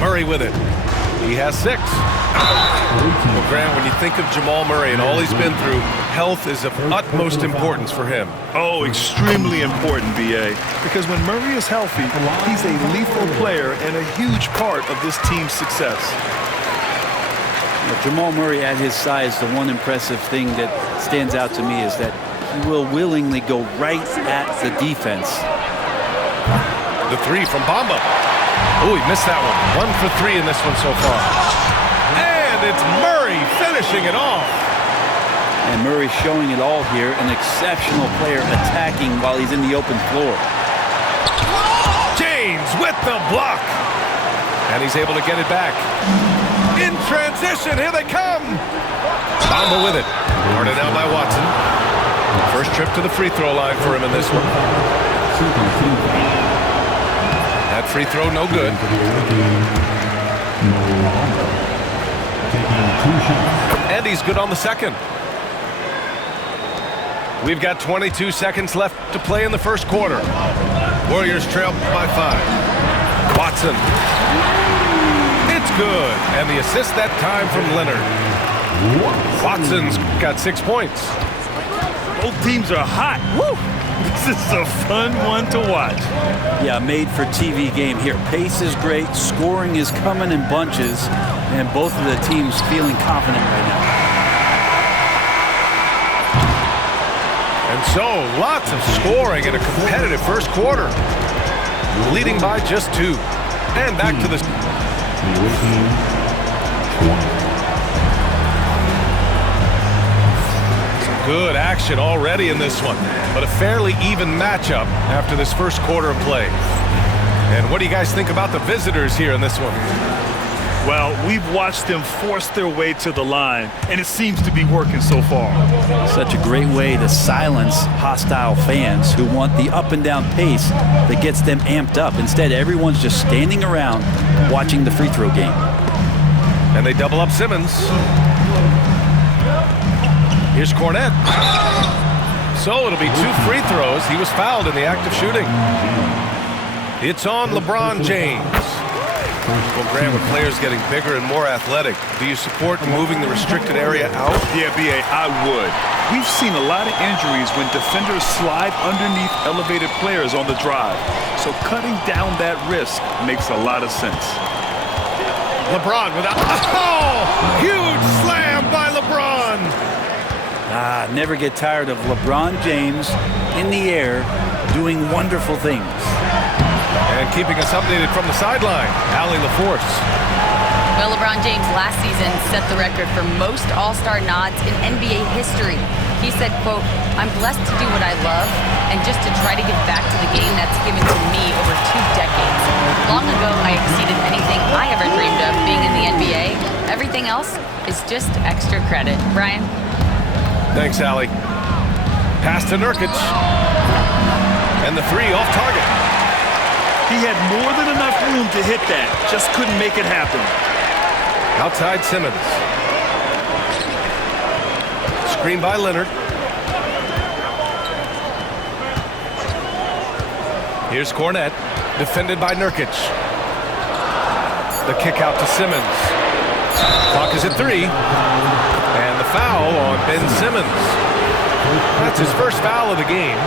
Murray with it. He has 6. Well, Grant, when you think of Jamal Murray and all he's been through, health is of utmost importance for him. Oh, extremely important, B.A. Because when Murray is healthy, he's a lethal player and a huge part of this team's success. Jamal Murray at his size, the one impressive thing that stands out to me is that he will willingly go right at the defense. The 3 from Bamba. Oh, he missed that one. 1 for 3 in this one so far. And it's Murray finishing it off. And Murray showing it all here. An exceptional player attacking while he's in the open floor. James with the block. And he's able to get it back. In transition, here they come. Bamba with it. Guarded now by Watson. First trip to the free throw line for him in this one. That free throw no good. And he's good on the second. We've got 22 seconds left to play in the first quarter. Warriors trail by 5. Watson. It's good. And the assist that time from Leonard. Watson's got 6 points. Both teams are hot. Woo! This is a fun one to watch. Yeah, made for TV game here. Pace is great. Scoring is coming in bunches. And both of the teams feeling confident right now. And so, lots of scoring in a competitive first quarter. Leading by just 2. And back to the... Good action already in this one, but a fairly even matchup after this first quarter of play. And what do you guys think about the visitors here in this one? Well, we've watched them force their way to the line, and it seems to be working so far. Such a great way to silence hostile fans who want the up and down pace that gets them amped up. Instead, everyone's just standing around watching the free throw game. And they double up Simmons. Here's Cornette. So it'll be 2 free throws. He was fouled in the act of shooting. It's on LeBron James. Well, Grant, with players getting bigger and more athletic, do you support moving the restricted area out? Yeah, B.A., I would. We've seen a lot of injuries when defenders slide underneath elevated players on the drive. So cutting down that risk makes a lot of sense. LeBron without... Oh! Huge slam by LeBron! Never get tired of LeBron James in the air doing wonderful things. And keeping us updated from the sideline, Allie LaForce. Well, LeBron James last season set the record for most All-Star nods in NBA history. He said, quote, "I'm blessed to do what I love and just to try to give back to the game that's given to me over 2 decades. Long ago, I exceeded anything I ever dreamed of being in the NBA. Everything else is just extra credit." Brian? Thanks, Allie. Pass to Nurkic. And the 3 off target. He had more than enough room to hit that, just couldn't make it happen. Outside Simmons. Screen by Leonard. Here's Cornette, defended by Nurkic. The kick out to Simmons. Clock is at 3. And the foul on Ben Simmons. That's his first foul of the game.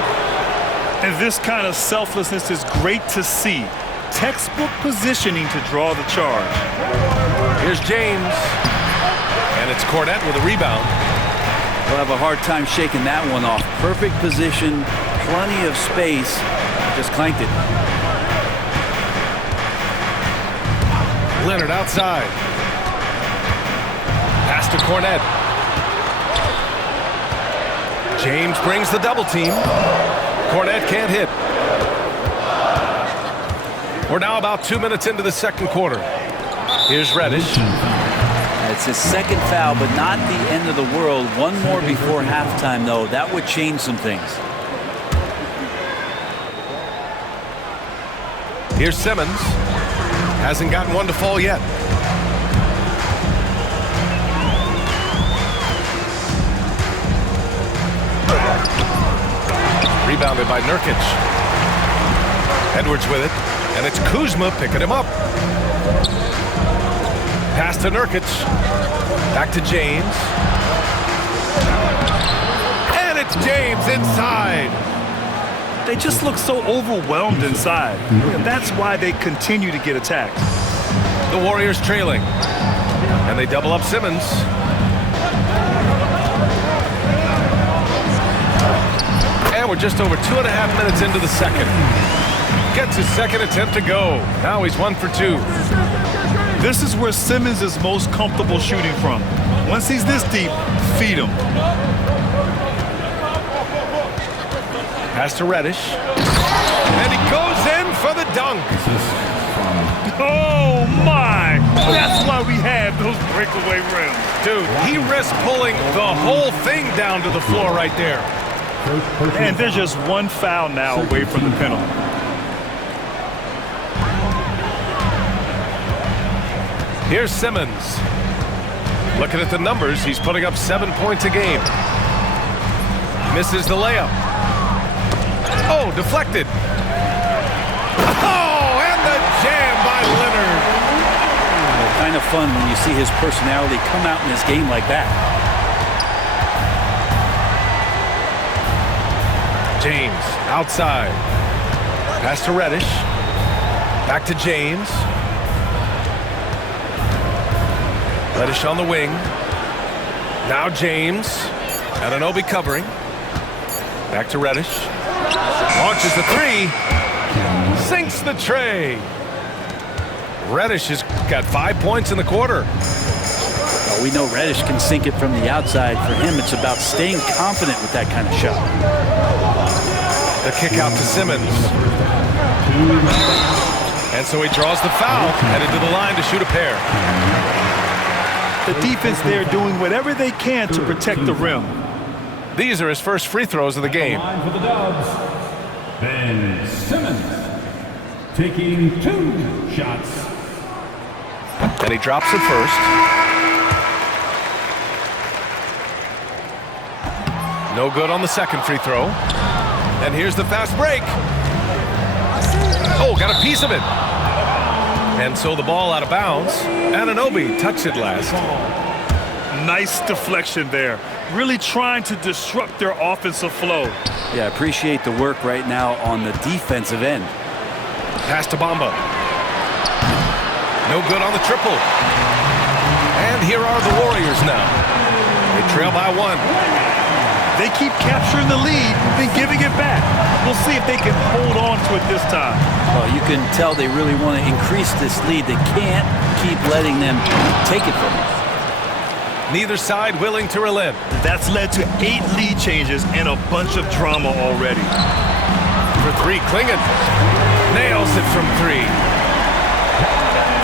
And this kind of selflessness is great to see. Textbook positioning to draw the charge. Here's James. And it's Cornette with a rebound. We'll have a hard time shaking that one off. Perfect position, plenty of space. Just clanked it. Leonard outside. Pass to Cornette. James brings the double team. Cornette can't hit. We're now about 2 minutes into the second quarter. Here's Reddish. It's his second foul, but not the end of the world. One more before halftime, though. That would change some things. Here's Simmons. Hasn't gotten one to fall yet. Rebounded by Nurkic. Edwards with it, and it's Kuzma picking him up. Pass to Nurkic. Back to James. And it's James inside. They just look so overwhelmed inside. And that's why they continue to get attacked. The Warriors trailing. And they double up Simmons. And we're just over 2.5 minutes into the second. Gets his second attempt to go. Now he's 1 for 2. This is where Simmons is most comfortable shooting from. Once he's this deep, feed him. Pass to Reddish. And he goes in for the dunk. Oh, my. That's why we have those breakaway rims. Dude, he risks pulling the whole thing down to the floor right there. And there's just one foul now away from the penalty. Here's Simmons. Looking at the numbers, he's putting up 7 points a game. Misses the layup. Oh, deflected. Oh, and the jam by Leonard. Kind of fun when you see his personality come out in this game like that. James outside. Pass to Reddish. Back to James. Reddish on the wing. Now James. Anunoby covering. Back to Reddish. Launches the three. Sinks the tray. Reddish has got 5 points in the quarter. Well, we know Reddish can sink it from the outside. For him, it's about staying confident with that kind of shot. The kick out to Simmons. And so he draws the foul, headed to the line to shoot a pair. The defense there doing whatever they can to protect the rim. These are his first free throws of the game. Line for the Dubs. Ben Simmons taking 2 shots. And he drops it first. No good on the second free throw. And here's the fast break. Oh, got a piece of it. And so the ball out of bounds. Anunoby touched it last. Nice deflection there. Really trying to disrupt their offensive flow. Yeah, appreciate the work right now on the defensive end. Pass to Bamba. No good on the triple. And here are the Warriors now. They trail by 1. They keep capturing the lead, then giving it back. We'll see if they can hold on to it this time. Well, you can tell they really want to increase this lead. They can't keep letting them take it from them. Neither side willing to relent. That's led to 8 lead changes and a bunch of drama already. For 3, Klingon nails it from 3.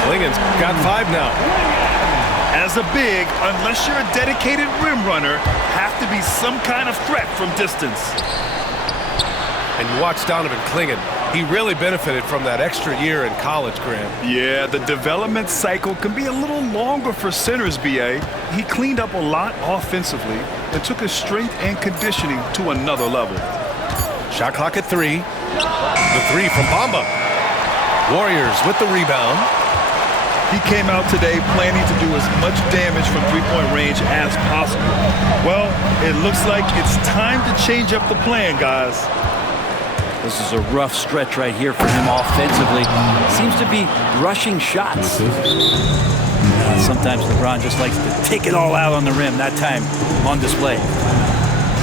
Klingon's got 5 now. As a big, unless you're a dedicated rim runner, have to be some kind of threat from distance. And you watch Donovan Klingon. He really benefited from that extra year in college, Graham. Yeah, the development cycle can be a little longer for centers, B.A. He cleaned up a lot offensively and took his strength and conditioning to another level. Shot clock at 3. The 3 from Bamba. Warriors with the rebound. He came out today planning to do as much damage from three-point range as possible. Well, it looks like it's time to change up the plan, guys. This is a rough stretch right here for him offensively. Seems to be rushing shots. Sometimes LeBron just likes to take it all out on the rim. That time on display.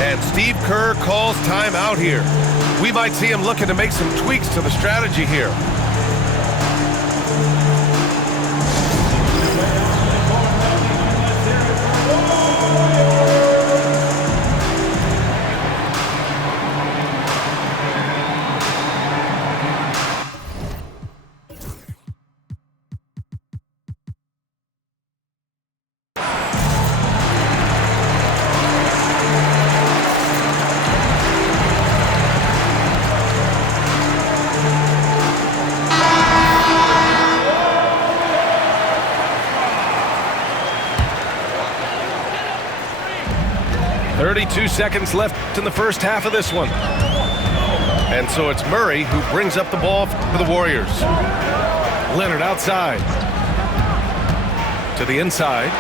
And Steve Kerr calls timeout here. We might see him looking to make some tweaks to the strategy here. Two seconds left in the first half of this one. And so it's Murray who brings up the ball for the Warriors. Leonard outside. To the inside.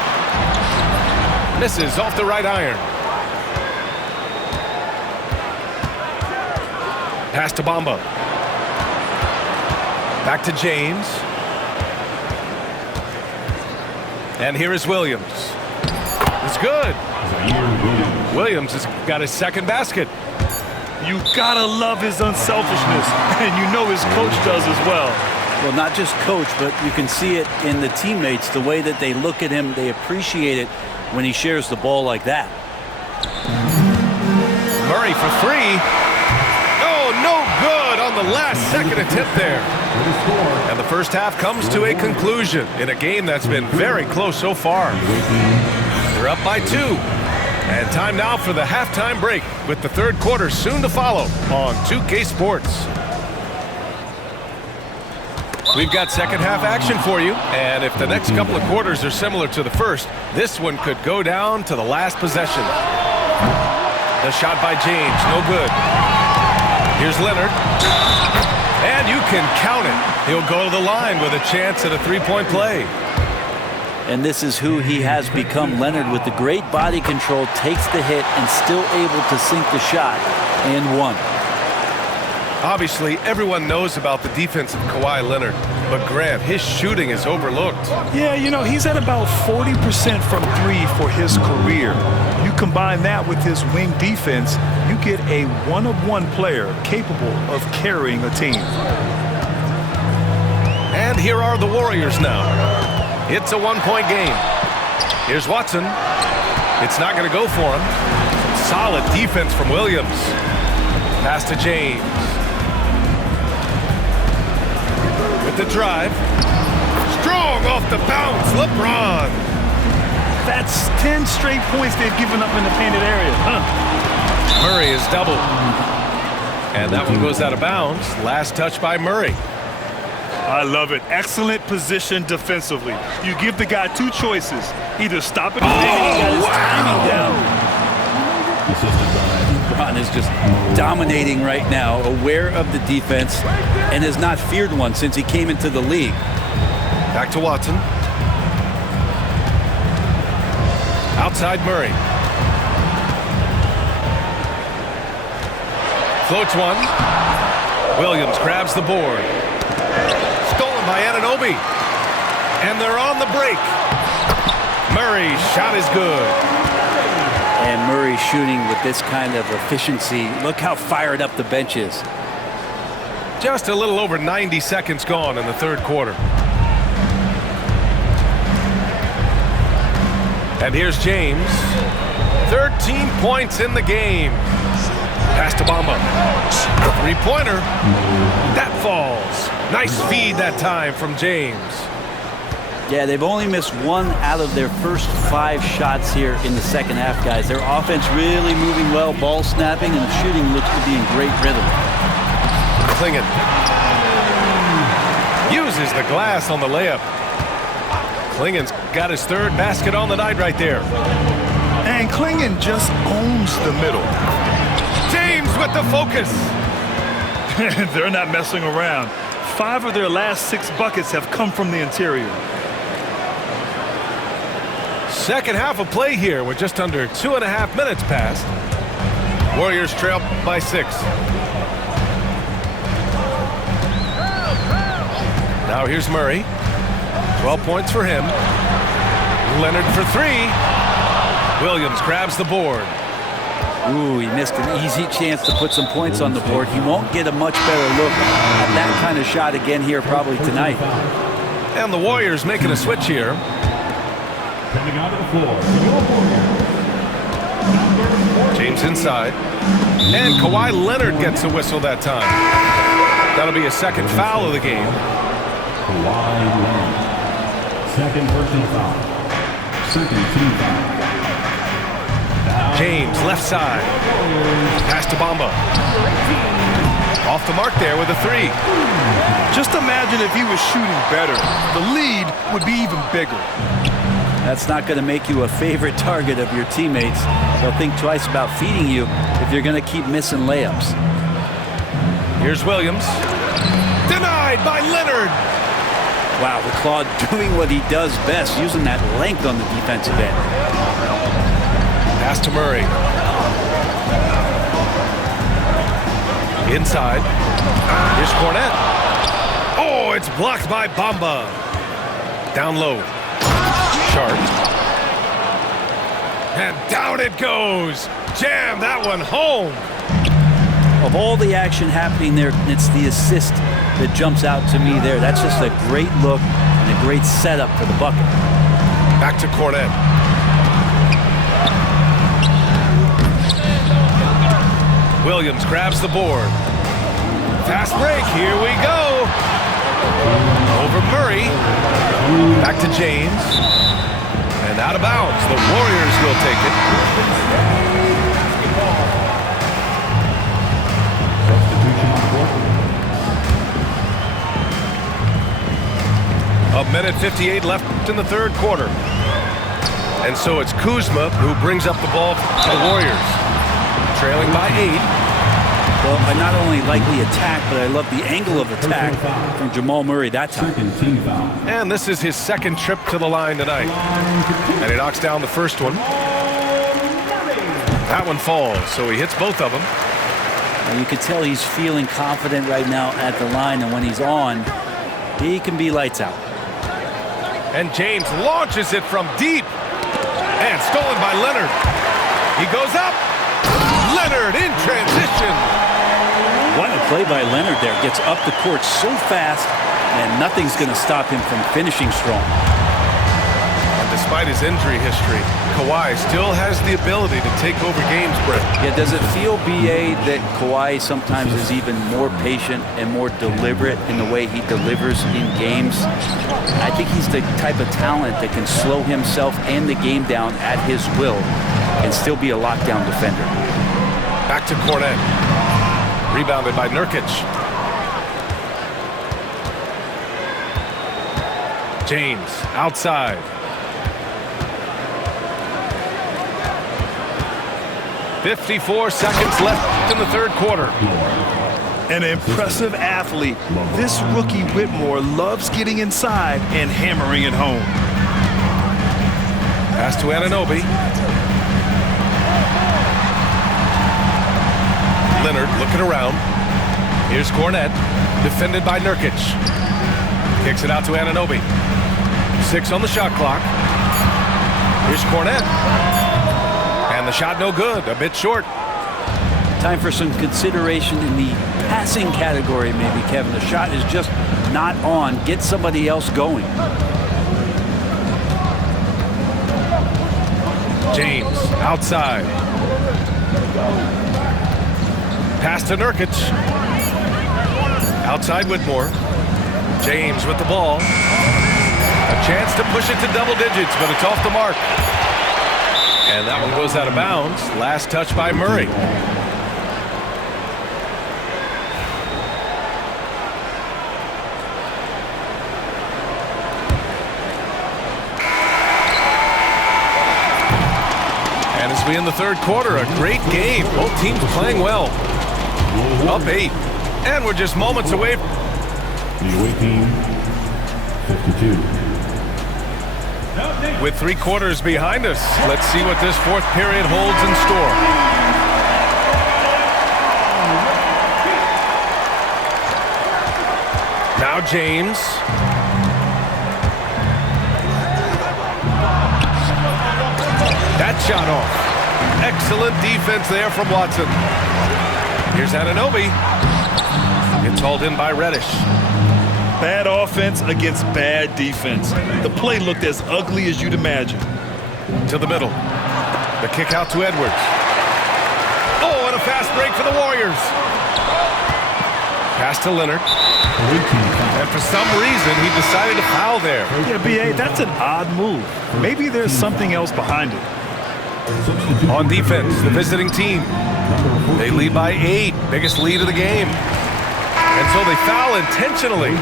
Misses off the right iron. Pass to Bamba. Back to James. And here is Williams. It's good. Williams has got his second basket. You gotta love his unselfishness, and you know his coach does as well. Well, not just coach, but you can see it in the teammates, the way that they look at him. They appreciate it when he shares the ball like that. Murray for three. Oh, no good on the last second attempt there. And the first half comes to a conclusion in a game that's been very close so far. They're up by 2. And time now for the halftime break with the third quarter soon to follow on 2K Sports. We've got second half action for you, and if the next couple of quarters are similar to the first, this one could go down to the last possession. The shot by James, no good. Here's Leonard, and you can count it. He'll go to the line with a chance at a three-point play. And this is who he has become. Leonard, with the great body control, takes the hit and still able to sink the shot and one. Obviously, everyone knows about the defense of Kawhi Leonard, but Grant, his shooting is overlooked. Yeah, you know, he's at about 40% from three for his career. You combine that with his wing defense, you get a one-of-one player capable of carrying a team. And here are the Warriors now. It's a one-point game. Here's Watson. It's not going to go for him. Solid defense from Williams. Pass to James. With the drive. Strong off the bounce. LeBron. That's 10 straight points they've given up in the painted area. Murray is doubled. And that one goes out of bounds. Last touch by Murray. I love it. Excellent position defensively. You give the guy two choices. Either stop it or timing down. LeBron is just dominating right now, aware of the defense, and has not feared one since he came into the league. Back to Watson. Outside Murray. Floats one. Williams grabs the board. Stolen by Anunoby. And they're on the break. Murray's shot is good. And Murray shooting with this kind of efficiency. Look how fired up the bench is. Just a little over 90 seconds gone in the third quarter. And here's James. 13 points in the game. Pass to Bamba. Three-pointer. That falls. Nice feed that time from James. Yeah, they've only missed one out of their first 5 shots here in the second half, guys. Their offense really moving well, ball snapping, and the shooting looks to be in great rhythm. Clingan uses the glass on the layup. Clingan's got his third basket on the night right there. And Clingan just owns the middle. James with the focus. They're not messing around. 5 of their last 6 buckets have come from the interior. Second half of play here with just under 2.5 minutes passed. Warriors trail by 6. Now here's Murray. 12 points for him. Leonard for 3. Williams grabs the board. Ooh, he missed an easy chance to put some points on the board. He won't get a much better look at that kind of shot again here probably tonight. And the Warriors making a switch here. Coming out of the floor, your Warrior, James inside. And Kawhi Leonard gets a whistle that time. That'll be a second foul of the game. Kawhi Leonard. Second personal foul. Second team foul. James left side. Pass to Bamba. Off the mark there with a 3. Just imagine if he was shooting better. The lead would be even bigger. That's not going to make you a favorite target of your teammates. They'll think twice about feeding you if you're going to keep missing layups. Here's Williams. Denied by Leonard. Wow, the Claw doing what he does best, using that length on the defensive end. Pass to Murray. Inside. Here's Cornette. Oh, it's blocked by Bamba. Down low. Sharp. And down it goes. Jam that one home. Of all the action happening there, it's the assist that jumps out to me there. That's just a great look and a great setup for the bucket. Back to Cornette. Williams grabs the board. Fast break, here we go. Over Murray. Back to James. And out of bounds. The Warriors will take it. Substitution on the court. A minute 58 left in the third quarter. And so it's Kuzma who brings up the ball for the Warriors. Trailing by 8. Well, I not only like the attack, but I love the angle of attack from Jamal Murray that time. Second team foul. And this is his second trip to the line tonight. And he knocks down the first one. That one falls, so he hits both of them. And you can tell he's feeling confident right now at the line, and when he's on, he can be lights out. And James launches it from deep. And stolen by Leonard. He goes up. Leonard in transition. What a play by Leonard there. Gets up the court so fast, and nothing's going to stop him from finishing strong. And despite his injury history, Kawhi still has the ability to take over games, Brett. Yeah, does it feel, B.A., that Kawhi sometimes is even more patient and more deliberate in the way he delivers in games? I think he's the type of talent that can slow himself and the game down at his will and still be a lockdown defender. Back to Cornette. Rebounded by Nurkic. James outside. .54 seconds left in the third quarter. An impressive athlete. This rookie Whitmore loves getting inside and hammering it home. Pass to Anunoby. Leonard looking around. Here's Cornette, defended by Nurkic. Kicks it out to Anunoby. 6 on the shot clock. Here's Cornette. And the shot no good, a bit short. Time for some consideration in the passing category, maybe, Kevin. The shot is just not on. Get somebody else going. James outside. Pass to Nurkic. Outside Whitmore. James with the ball. A chance to push it to double digits, but it's off the mark. And that one goes out of bounds. Last touch by Murray. And as we end the third quarter, a great game. Both teams playing well. Up 8. And we're just moments away. The away team, 52. With 3 quarters behind us, let's see what this fourth period holds in store. Now James. That shot off. Excellent defense there from Watson. Here's Anunoby. It's hauled in by Reddish. Bad offense against bad defense. The play looked as ugly as you'd imagine. To the middle. The kick out to Edwards. Oh, and a fast break for the Warriors. Pass to Leonard. And for some reason, he decided to foul there. Yeah, B.A., that's an odd move. Maybe there's something else behind it. On defense, the visiting team. They lead by 8. Biggest lead of the game. And so they foul intentionally.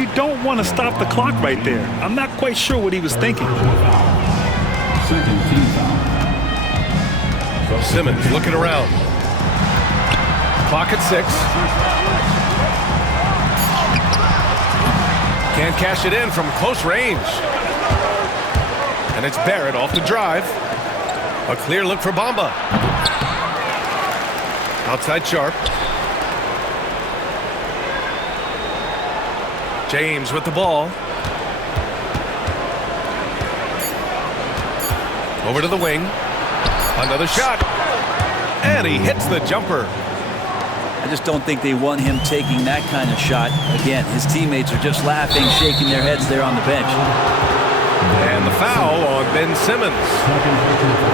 You don't want to stop the clock right there. I'm not quite sure what he was thinking. Second team foul. Simmons looking around. Clock at 6. Can't cash it in from close range. And it's Barrett off the drive. A clear look for Bamba. Outside Sharp. James with the ball. Over to the wing. Another shot. And he hits the jumper. I just don't think they want him taking that kind of shot. Again, his teammates are just laughing, shaking their heads there on the bench. And the foul on Ben Simmons.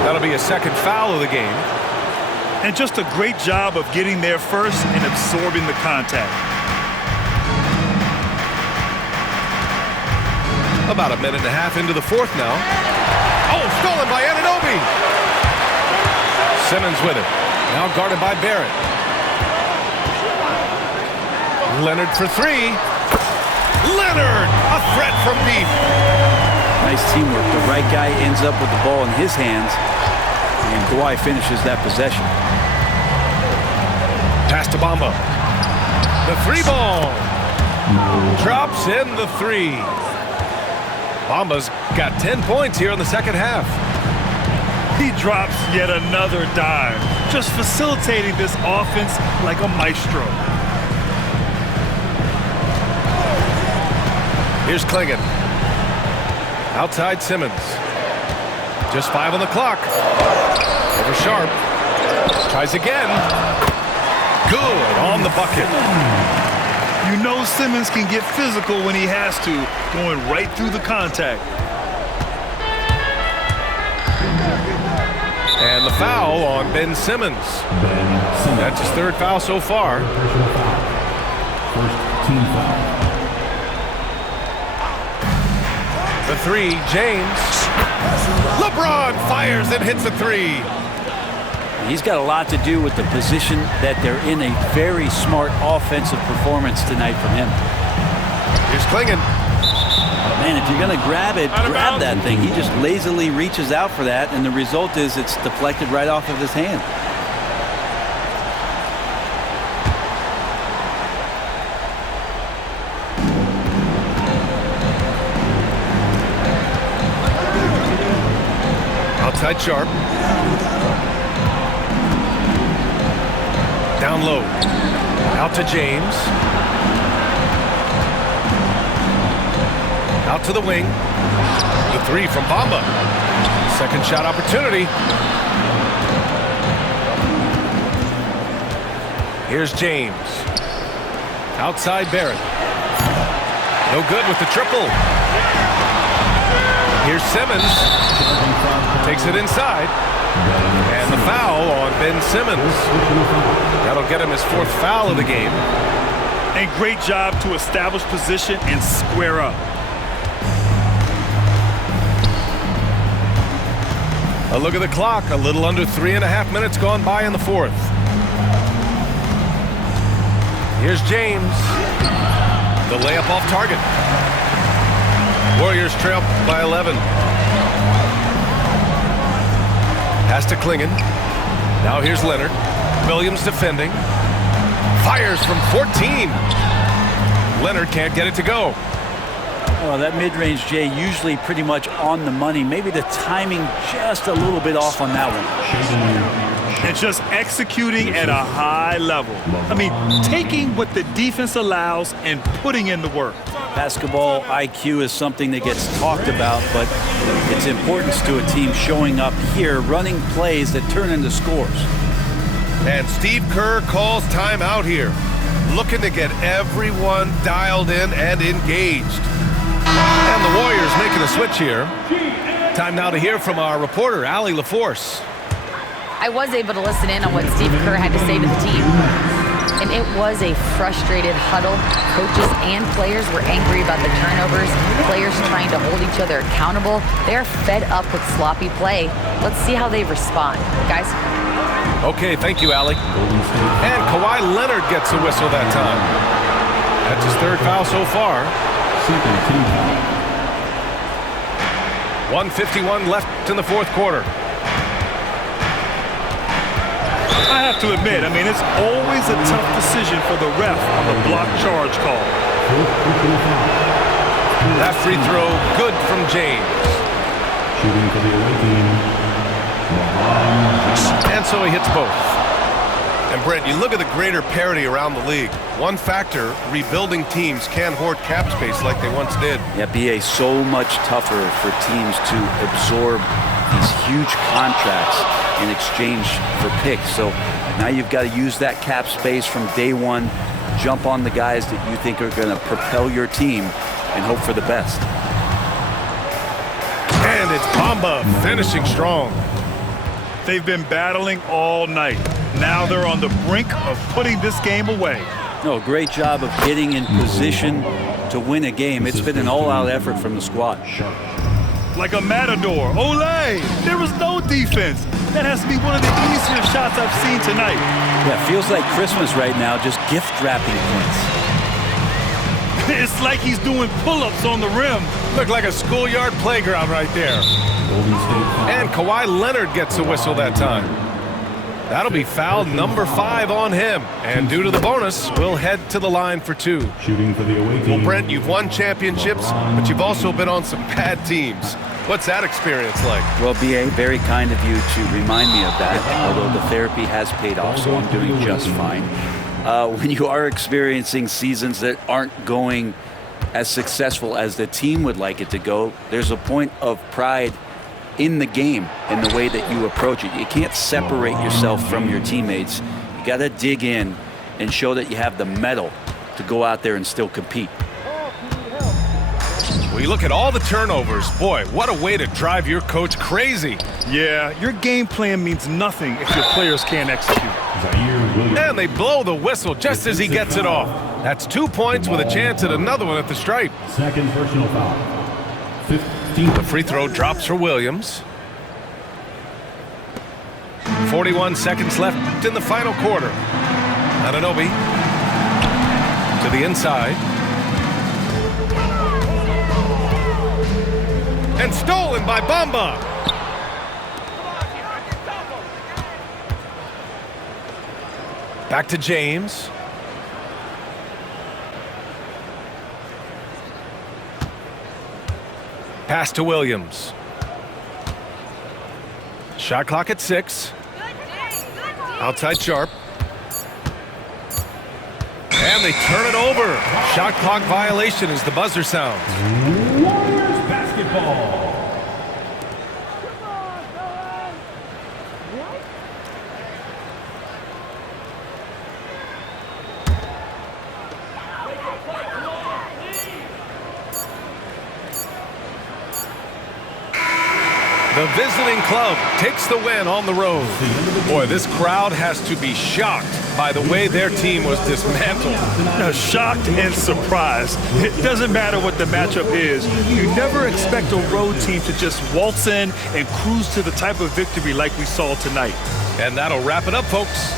That'll be a second foul of the game. And just a great job of getting there first and absorbing the contact. About a minute and a half into the fourth now. Oh, stolen by Anunoby. Simmons with it. Now guarded by Barrett. Leonard for three. Leonard, a threat from deep. Nice teamwork. The right guy ends up with the ball in his hands, and Kawhi finishes that possession. Pass to Bamba. The three ball. Drops in the three. Bamba's got 10 points here in the second half. He drops yet another dime, just facilitating this offense like a maestro. Here's Klingon. Outside Simmons. Just 5 on the clock. Over Sharp. Tries again. Good on the bucket. You know Simmons can get physical when he has to, going right through the contact. And the foul on Ben Simmons. That's his third foul so far. First team foul. The three, James. LeBron fires and hits a three. He's got a lot to do with the position that they're in. A very smart offensive performance tonight from him. Here's Klingon. Man, if you're going to grab it, grab that thing. He just lazily reaches out for that, and the result is it's deflected right off of his hand. Outside Sharp. Down low. Out to James. Out to the wing. The three from Bamba. Second shot opportunity. Here's James. Outside Barrett. No good with the triple. Here's Simmons. Takes it inside. And the foul on Ben Simmons. That'll get him his fourth foul of the game. And great job to establish position and square up. A look at the clock. A little under 3.5 minutes gone by in the fourth. Here's James. The layup off target. Warriors trail by 11. Pass to Klingon. Now here's Leonard. Williams defending. Fires from 14. Leonard can't get it to go. Well, that mid-range, Jay, usually pretty much on the money. Maybe the timing just a little bit off on that one. And just executing at a high level. I mean, taking what the defense allows and putting in the work. Basketball IQ is something that gets talked about, but its importance to a team showing up here, running plays that turn into scores. And Steve Kerr calls timeout here, looking to get everyone dialed in and engaged. And the Warriors making a switch here. Time now to hear from our reporter, Allie LaForce. I was able to listen in on what Steve Kerr had to say to the team. And it was a frustrated huddle. Coaches and players were angry about the turnovers. Players trying to hold each other accountable. They're fed up with sloppy play. Let's see how they respond. Guys? Okay, thank you, Allie. And Kawhi Leonard gets a whistle that time. That's his third foul so far. 1:51 left in the fourth quarter. I have to admit, I mean, it's always a tough decision for the ref on the block charge call. That free throw good from James. Shooting for the away team, LeBron James. And so he hits both. And Brent, you look at the greater parity around the league. One factor, rebuilding teams can't hoard cap space like they once did. Yeah, BA, so much tougher for teams to absorb these huge contracts in exchange for picks. So now you've got to use that cap space from day one, jump on the guys that you think are going to propel your team, and hope for the best. And it's Bamba finishing strong. They've been battling all night. Now they're on the brink of putting this game away. No, great job of getting in position to win a game. It's been an all-out effort from the squad. Like a matador. Olay! There was no defense. That has to be one of the easier shots I've seen tonight. Yeah, feels like Christmas right now, just gift wrapping points. It's like he's doing pull-ups on the rim. Looked like a schoolyard playground right there. Golden State foul. And Kawhi Leonard gets a whistle that time. That'll be foul number 5 on him. And due to the bonus, we'll head to the line for 2. Shooting for the away team. Well, Brent, you've won championships, but you've also been on some bad teams. What's that experience like? Well, BA, very kind of you to remind me of that, although the therapy has paid off, so I'm doing just fine. When you are experiencing seasons that aren't going as successful as the team would like it to go, there's a point of pride in the game and the way that you approach it. You can't separate yourself from your teammates. You got to dig in and show that you have the mettle to go out there and still compete. Well, you look at all the turnovers. Boy, what a way to drive your coach crazy. Yeah, your game plan means nothing if your players can't execute. Zaire Williams. And they blow the whistle just as he gets it off. That's 2 points with a chance at another one at the stripe. Second personal foul. 15. The free throw drops for Williams. 41 seconds left in the final quarter. Anunoby to the inside. And stolen by Bamba. Back to James. Pass to Williams. Shot clock at 6. Outside Sharp. And they turn it over. Shot clock violation as the buzzer sounds. Warriors basketball. The visiting club takes the win on the road. Boy, this crowd has to be shocked by the way their team was dismantled. Shocked and surprised. It doesn't matter what the matchup is. You never expect a road team to just waltz in and cruise to the type of victory like we saw tonight. And that'll wrap it up, folks.